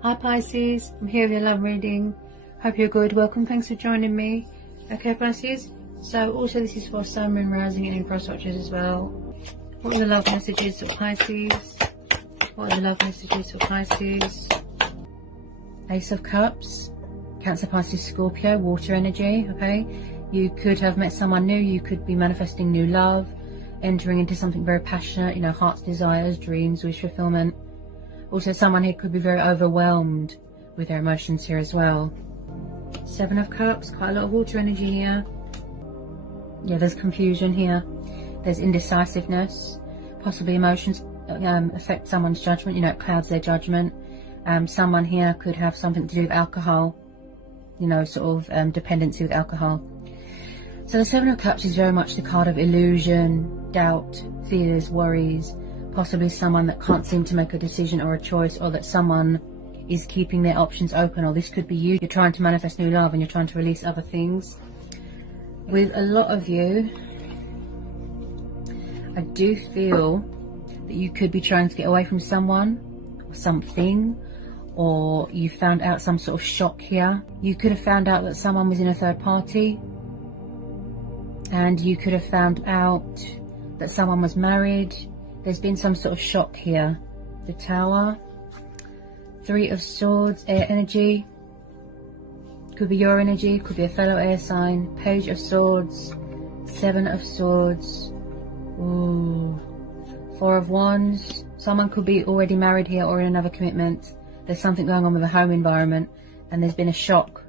Hi Pisces, I'm here with your love reading. Hope you're good. Welcome, thanks for joining me. Okay Pisces, so also this is for Sun, Moon, Rising and cross watchers as well. What are the love messages for Pisces? What are the love messages for Pisces? Ace of Cups, Cancer, Pisces, Scorpio, water energy, okay? You could have met someone new, you could be manifesting new love, entering into something very passionate, you know, heart's desires, dreams, wish fulfillment. Also, someone here could be very overwhelmed with their emotions here as well. Seven of Cups, quite a lot of water energy here. Yeah, there's confusion here. There's indecisiveness. Possibly emotions affect someone's judgment, you know, it clouds their judgment. Someone here could have something to do with alcohol, you know, sort of dependency with alcohol. So the Seven of Cups is very much the card of illusion, doubt, fears, worries. Possibly someone that can't seem to make a decision or a choice, or that someone is keeping their options open, or this could be you. You're trying to manifest new love and you're trying to release other things. With a lot of you, I do feel that you could be trying to get away from someone or something, or you found out some sort of shock here. You could have found out that someone was in a third party, and you could have found out that someone was married. There's been some sort of shock here. The Tower, Three of Swords, air energy. Could be your energy, could be a fellow air sign. Page of Swords, Seven of Swords. Ooh. Four of Wands. Someone could be already married here or in another commitment. There's something going on with the home environment and there's been a shock.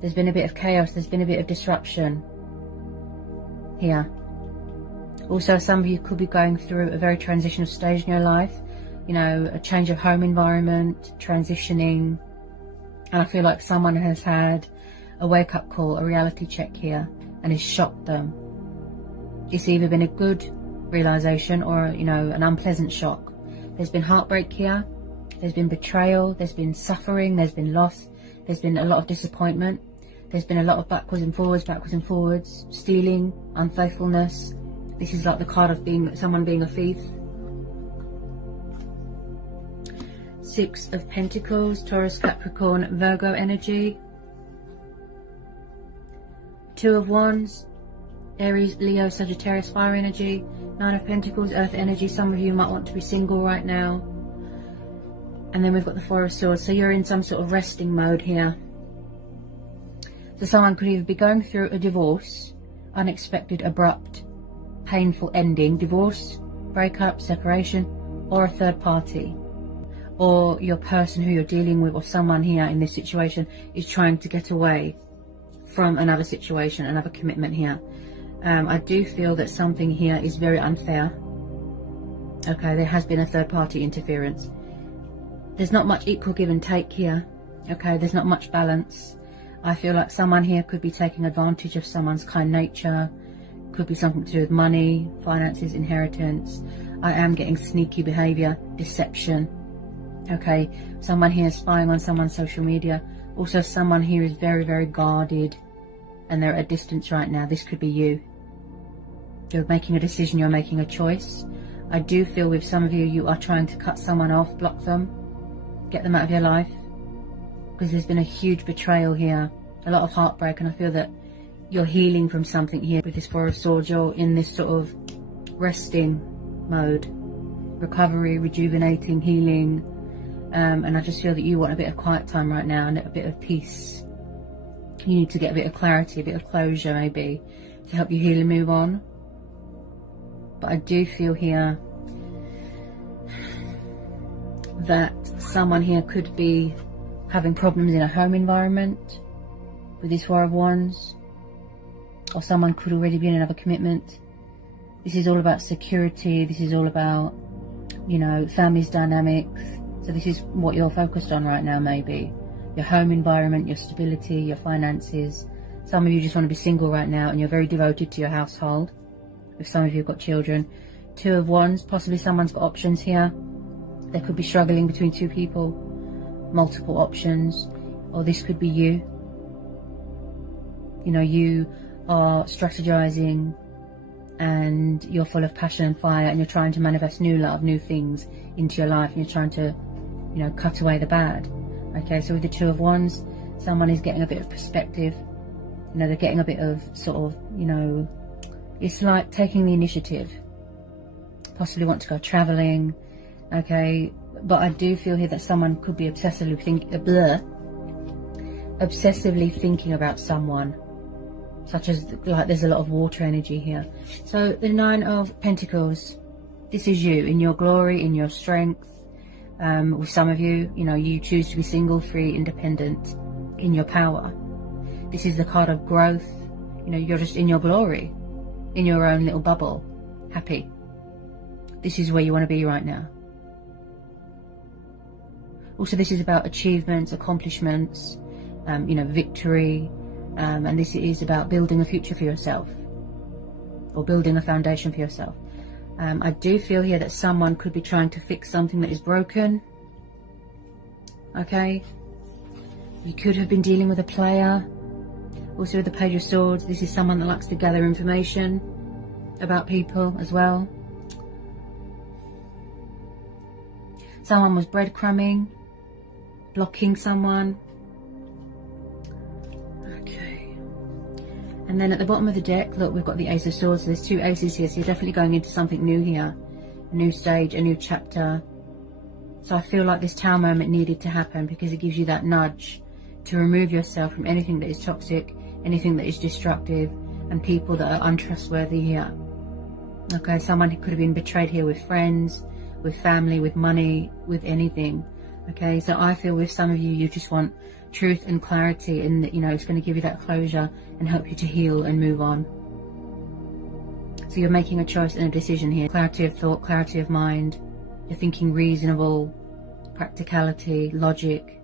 There's been a bit of chaos. There's been a bit of disruption here. Also, some of you could be going through a very transitional stage in your life. You know, a change of home environment, transitioning. And I feel like someone has had a wake-up call, a reality check here, and it's shocked them. It's either been a good realization or, you know, an unpleasant shock. There's been heartbreak here. There's been betrayal. There's been suffering. There's been loss. There's been a lot of disappointment. There's been a lot of backwards and forwards, stealing, unfaithfulness. This is like the card of someone being a thief. Six of Pentacles, Taurus, Capricorn, Virgo energy. Two of Wands, Aries, Leo, Sagittarius, fire energy. Nine of Pentacles, earth energy. Some of you might want to be single right now. And then we've got the Four of Swords. So you're in some sort of resting mode here. So someone could either be going through a divorce, unexpected, abrupt, painful ending, divorce, breakup, separation, or a third party. Or your person who you're dealing with, or someone here in this situation, is trying to get away from another situation, another commitment here. I do feel that something here is very unfair. Okay, there has been a third party interference. There's not much equal give and take here. Okay, there's not much balance. I feel like someone here could be taking advantage of someone's kind nature. Could be something to do with money, finances, inheritance. I am getting sneaky behavior, deception. Okay, someone here is spying on someone's social media. Also, someone here is very, very guarded and they're at a distance right now. This could be you. You're making a decision, you're making a choice. I do feel with some of you, you are trying to cut someone off, block them, get them out of your life. Because there's been a huge betrayal here, a lot of heartbreak, and I feel that you're healing from something here with this Four of Swords. You're in this sort of resting mode, recovery, rejuvenating, healing. And I just feel that you want a bit of quiet time right now and a bit of peace. You need to get a bit of clarity, a bit of closure maybe, to help you heal and move on. But I do feel here that someone here could be having problems in a home environment with this Four of Wands. Or someone could already be in another commitment. This is all about security. This is all about, you know, family's dynamics. So this is what you're focused on right now maybe. Your home environment, your stability, your finances. Some of you just want to be single right now and you're very devoted to your household. If some of you have got children. Two of Wands, possibly someone's got options here. They could be struggling between two people. Multiple options. Or this could be you. You know, you are strategizing and you're full of passion and fire and you're trying to manifest new love, new things into your life, and you're trying to, you know, cut away the bad. Okay, so with the Two of Wands, someone is getting a bit of perspective. You know, they're getting a bit of sort of, you know, it's like taking the initiative. Possibly want to go traveling. Okay, but I do feel here that someone could be obsessively thinking about someone, such as, like, there's a lot of water energy here. So the Nine of Pentacles, this is you in your glory, in your strength. With some of you, you know, you choose to be single, free, independent, in your power. This is the card of growth. You know, you're just in your glory, in your own little bubble, happy. This is where you want to be right now. Also, this is about achievements, accomplishments, you know, victory, and this is about building a future for yourself, or building a foundation for yourself. I do feel here that someone could be trying to fix something that is broken. Okay, you could have been dealing with a player. Also with the Page of Swords, this is someone that likes to gather information about people as well. Someone was breadcrumbing, blocking someone. Okay. And then at the bottom of the deck, look, we've got the Ace of Swords. So there's two aces here, so you're definitely going into something new here. A new stage, a new chapter. So I feel like this Tower moment needed to happen because it gives you that nudge to remove yourself from anything that is toxic, anything that is destructive, and people that are untrustworthy here. Okay, someone who could have been betrayed here with friends, with family, with money, with anything. Okay, so I feel with some of you, you just want truth and clarity, and you know, it's going to give you that closure and help you to heal and move on. So you're making a choice and a decision here. Clarity of thought, clarity of mind. You're thinking reasonable, practicality, logic,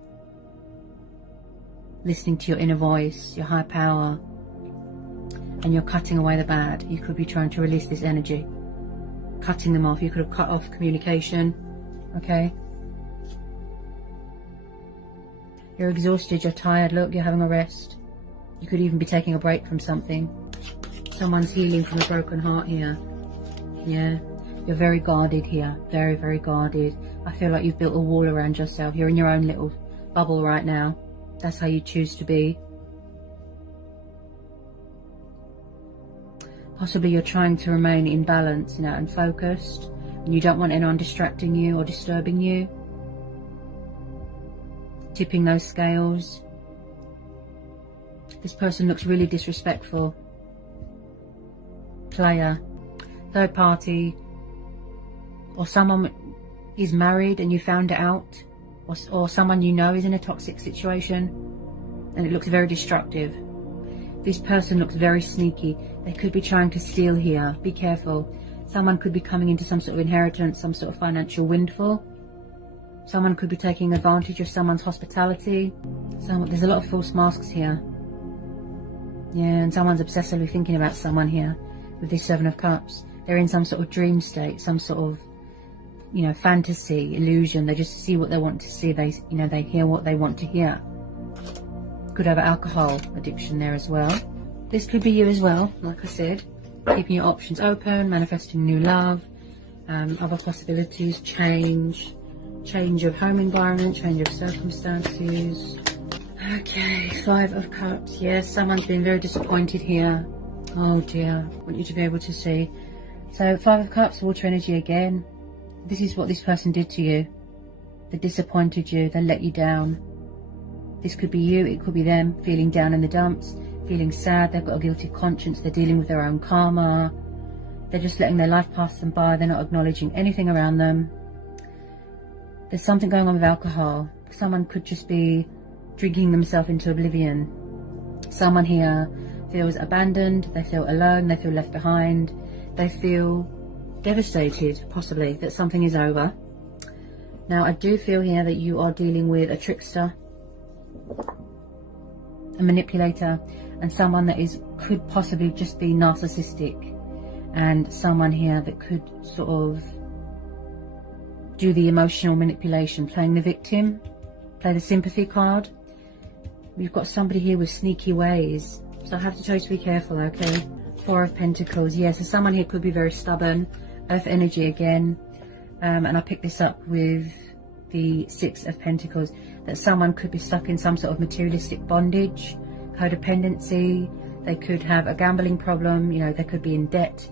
listening to your inner voice, your high power, and you're cutting away the bad. You could be trying to release this energy, cutting them off. You could have cut off communication. Okay, you're exhausted, you're tired. Look, you're having a rest. You could even be taking a break from something. Someone's healing from a broken heart here. Yeah, you're very guarded here, very, very guarded. I feel like you've built a wall around yourself. You're in your own little bubble right now. That's how you choose to be. Possibly you're trying to remain in balance, you know, and focused, and you don't want anyone distracting you or disturbing you. Tipping those scales. This person looks really disrespectful. Player, third party, or someone is married and you found it out, or someone you know is in a toxic situation, and it looks very destructive. This person looks very sneaky. They could be trying to steal here. Be careful. Someone could be coming into some sort of inheritance, some sort of financial windfall. Someone could be taking advantage of someone's hospitality. There's a lot of false masks here. Yeah, and someone's obsessively thinking about someone here with this Seven of Cups. They're in some sort of dream state, some sort of, you know, fantasy, illusion. They just see what they want to see. They, you know, they hear what they want to hear. Could have alcohol addiction there as well. This could be you as well, like I said. Keeping your options open, manifesting new love, other possibilities, change of home environment, change of circumstances. Okay, Five of Cups. Yes, someone's been very disappointed here. Oh dear, I want you to be able to see. So Five of Cups, water energy again. This is what this person did to you. They disappointed you, they let you down. This could be you, it could be them, feeling down in the dumps, feeling sad, they've got a guilty conscience, they're dealing with their own karma. They're just letting their life pass them by, they're not acknowledging anything around them. There's something going on with alcohol. Someone could just be drinking themselves into oblivion. Someone here feels abandoned, they feel alone, they feel left behind, they feel devastated, possibly, that something is over. Now, I do feel here that you are dealing with a trickster, a manipulator, and someone that could possibly just be narcissistic, and someone here that could sort of do the emotional manipulation, playing the victim, play the sympathy card. We've got somebody here with sneaky ways, so I have to tell you to be careful, okay? Four of Pentacles. Yes, so someone here could be very stubborn. Earth energy again, and I picked this up with the Six of Pentacles, that someone could be stuck in some sort of materialistic bondage, codependency. They could have a gambling problem, you know, they could be in debt.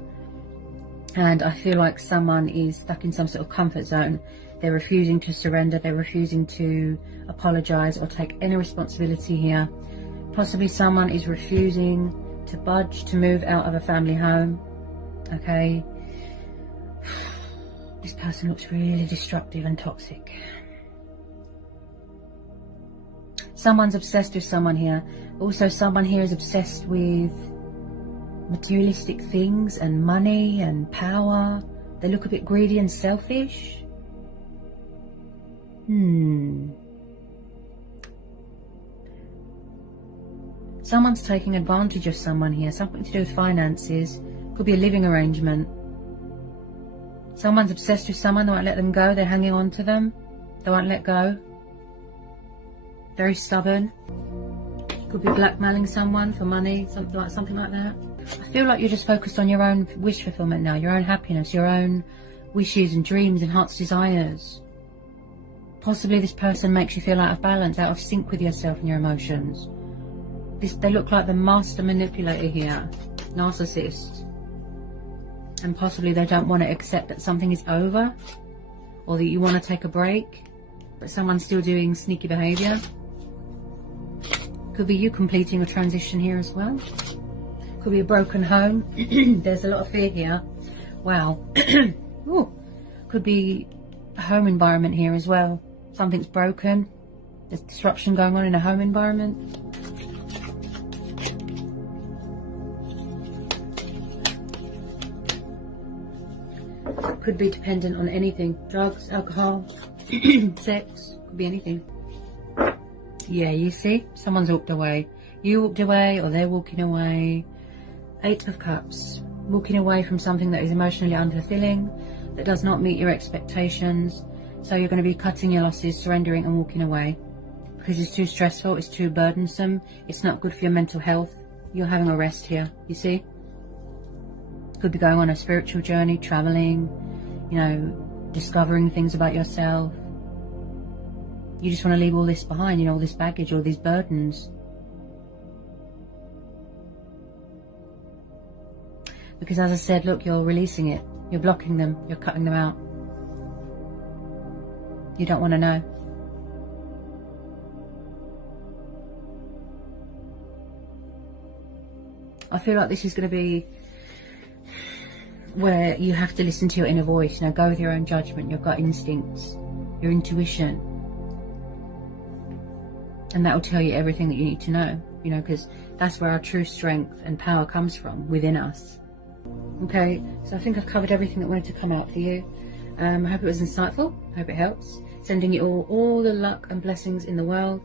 And I feel like someone is stuck in some sort of comfort zone. They're refusing to surrender. They're refusing to apologize or take any responsibility here. Possibly someone is refusing to budge, to move out of a family home. Okay. This person looks really destructive and toxic. Someone's obsessed with someone here. Also, someone here is obsessed with materialistic things and money and power. They look a bit greedy and selfish. Someone's taking advantage of someone here. Something to do with finances. Could be a living arrangement. Someone's obsessed with someone. They won't let them go. They're hanging on to them. They won't let go. Very stubborn. Could be blackmailing someone for money. Something like that. I feel like you're just focused on your own wish fulfillment now. Your own happiness. Your own wishes and dreams and heart's desires. Possibly this person makes you feel out of balance, out of sync with yourself and your emotions. They look like the master manipulator here. Narcissist. And possibly they don't want to accept that something is over, or that you want to take a break, but someone's still doing sneaky behavior. Could be you completing a transition here as well. Could be a broken home. There's a lot of fear here. Wow. Ooh. Could be a home environment here as well. Something's broken. There's disruption going on in a home environment. Could be dependent on anything. Drugs, alcohol, sex. Could be anything. Yeah, you see? Someone's walked away. You walked away, or they're walking away. Eight of Cups. Walking away from something that is emotionally unfulfilling, that does not meet your expectations. So you're going to be cutting your losses, surrendering and walking away. Because it's too stressful, it's too burdensome. It's not good for your mental health. You're having a rest here, you see? Could be going on a spiritual journey, traveling, you know, discovering things about yourself. You just want to leave all this behind, you know, all this baggage, all these burdens. Because as I said, look, you're releasing it. You're blocking them. You're cutting them out. You don't want to know. I feel like this is going to be where you have to listen to your inner voice, you know, go with your own judgment, your gut instincts, your intuition. And that will tell you everything that you need to know, you know, because that's where our true strength and power comes from, within us. Okay, so I think I've covered everything that wanted to come out for you. I hope it was insightful. I hope it helps. Sending you all the luck and blessings in the world.